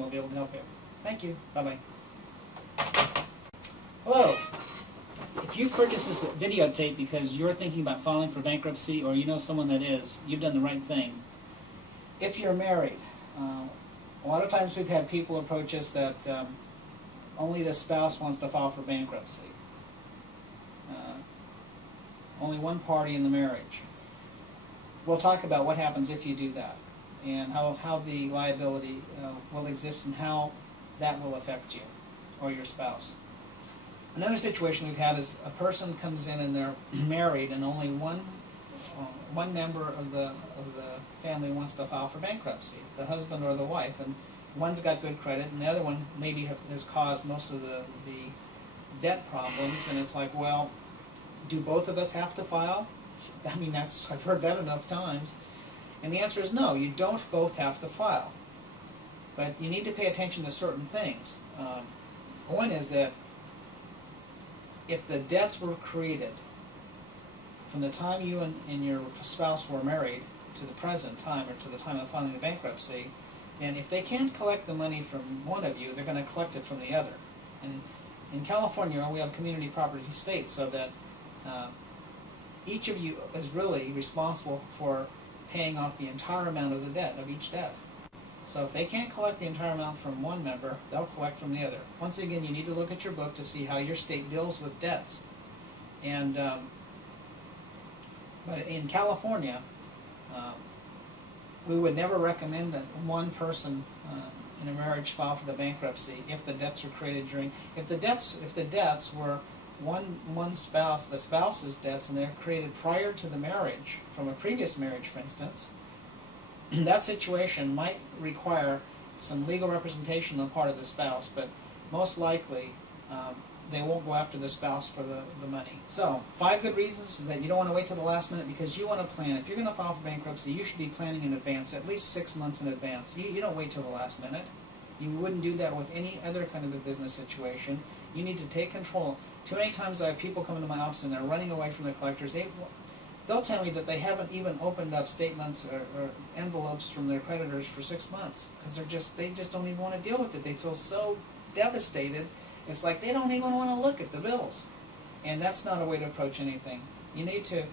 we'll be able to help you. Thank you. Bye-bye. Hello. If you've purchased this videotape because you're thinking about filing for bankruptcy or you know someone that is, you've done the right thing. If you're married, a lot of times we've had people approach us that only the spouse wants to file for bankruptcy. Only one party in the marriage. We'll talk about what happens if you do that and how the liability will exist and how that will affect you or your spouse. Another situation we've had is a person comes in and they're married and only one member of the family wants to file for bankruptcy, the husband or the wife, and one's got good credit and the other one maybe has caused most of the debt problems, and it's like, well, do both of us have to file? I mean, I've heard that enough times. And the answer is no, you don't both have to file. But you need to pay attention to certain things. One is that if the debts were created from the time you and your spouse were married to the present time or to the time of filing the bankruptcy, then if they can't collect the money from one of you, they're going to collect it from the other. And in California, we have community property states, so that each of you is really responsible for paying off the entire amount of the debt, of each debt. So if they can't collect the entire amount from one member, they'll collect from the other. Once again, you need to look at your book to see how your state deals with debts. And but in California, we would never recommend that one person in a marriage file for the bankruptcy if the debts were created during, if the debts were one spouse, the spouse's debts, and they're created prior to the marriage, from a previous marriage, for instance, that situation might require some legal representation on the part of the spouse, but most likely they won't go after the spouse for the money. So, 5 good reasons that you don't want to wait till the last minute, because you want to plan. If you're going to file for bankruptcy, you should be planning in advance, at least 6 months in advance. You don't wait till the last minute. You wouldn't do that with any other kind of a business situation. You need to take control. Too many times I have people come into my office and they're running away from the collectors. They'll tell me that they haven't even opened up statements or envelopes from their creditors for 6 months because they just don't even want to deal with it. They feel so devastated. It's like they don't even want to look at the bills. And that's not a way to approach anything. You need to,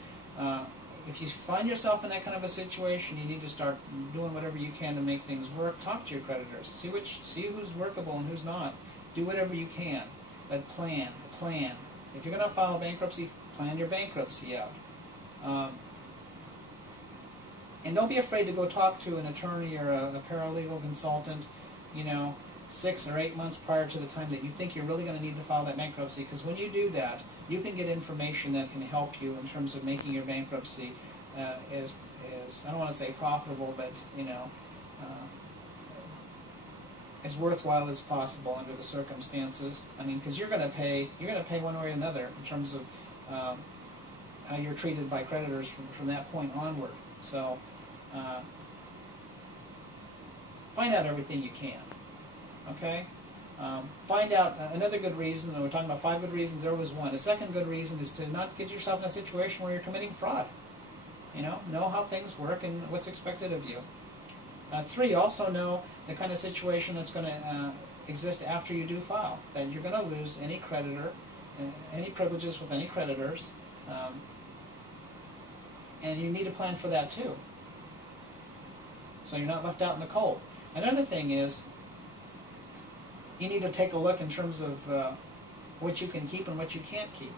if you find yourself in that kind of a situation, you need to start doing whatever you can to make things work. Talk to your creditors. See who's workable and who's not. Do whatever you can. But plan. If you're going to file a bankruptcy, plan your bankruptcy out. And don't be afraid to go talk to an attorney or a paralegal consultant, 6 or 8 months prior to the time that you think you're really going to need to file that bankruptcy, because when you do that, you can get information that can help you in terms of making your bankruptcy as I don't want to say profitable, but as worthwhile as possible under the circumstances. I mean, because you're going to pay one way or another in terms of how you're treated by creditors from that point onward. So find out everything you can. Okay? Find out another good reason. We're talking about 5 good reasons. There was one. A second good reason is to not get yourself in a situation where you're committing fraud. Know how things work and what's expected of you. 3, also know the kind of situation that's going to exist after you do file. That you're going to lose any creditor, any privileges with any creditors, and you need to plan for that too. So you're not left out in the cold. Another thing is, you need to take a look in terms of what you can keep and what you can't keep.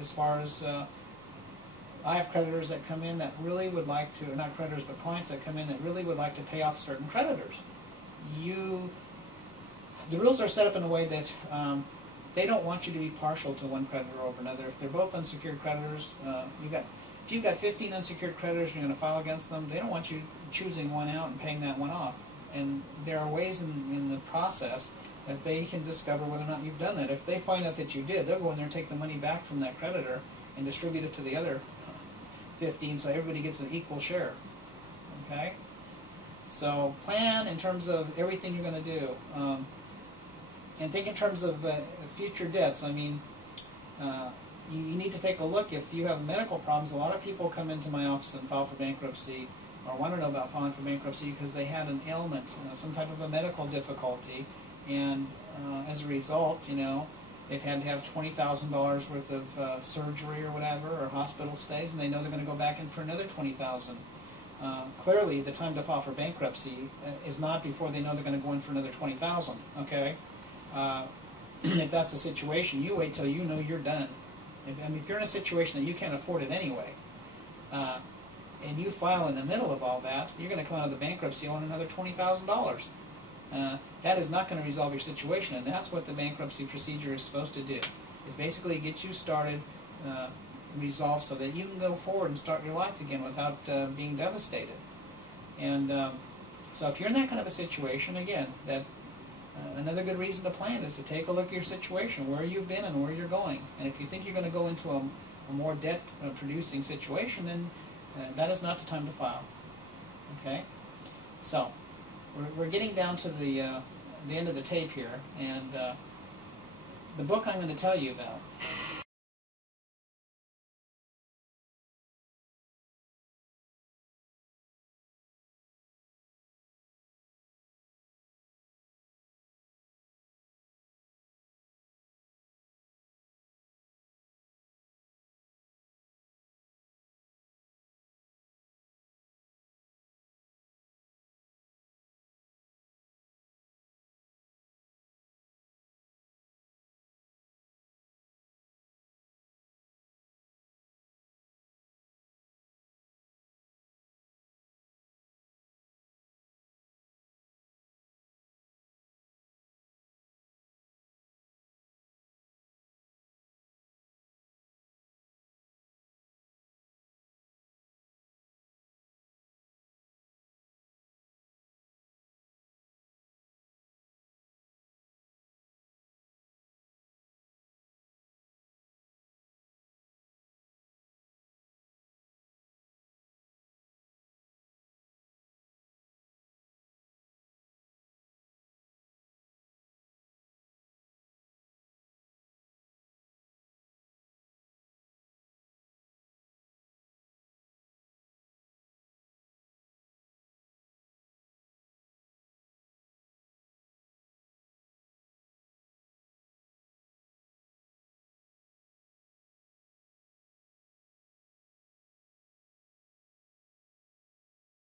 As far as, I have creditors that come in that really would like to, or not creditors, but clients that come in that really would like to pay off certain creditors. The rules are set up in a way that they don't want you to be partial to one creditor over another. If they're both unsecured creditors, if you've got 15 unsecured creditors and you're going to file against them, they don't want you choosing one out and paying that one off. And there are ways in the process that they can discover whether or not you've done that. If they find out that you did, they'll go in there and take the money back from that creditor and distribute it to the other 15, so everybody gets an equal share. Okay? So plan in terms of everything you're going to do. And think in terms of future debts. I mean, you need to take a look if you have medical problems. A lot of people come into my office and file for bankruptcy or want to know about filing for bankruptcy because they had an ailment, some type of a medical difficulty, and as a result, they've had to have $20,000 worth of surgery or whatever, or hospital stays, and they know they're going to go back in for another $20,000. Clearly, the time to file for bankruptcy is not before they know they're going to go in for another $20,000. Okay, if that's the situation, you wait till you know you're done. If you're in a situation that you can't afford it anyway, and you file in the middle of all that, you're going to come out of the bankruptcy owing another $20,000. That is not going to resolve your situation, and that's what the bankruptcy procedure is supposed to do, is basically get you started, resolved, so that you can go forward and start your life again without being devastated. And so if you're in that kind of a situation, again, another good reason to plan is to take a look at your situation, where you've been and where you're going. And if you think you're going to go into a more debt-producing situation, then that is not the time to file. Okay? So, we're getting down to the end of the tape here, and the book I'm going to tell you about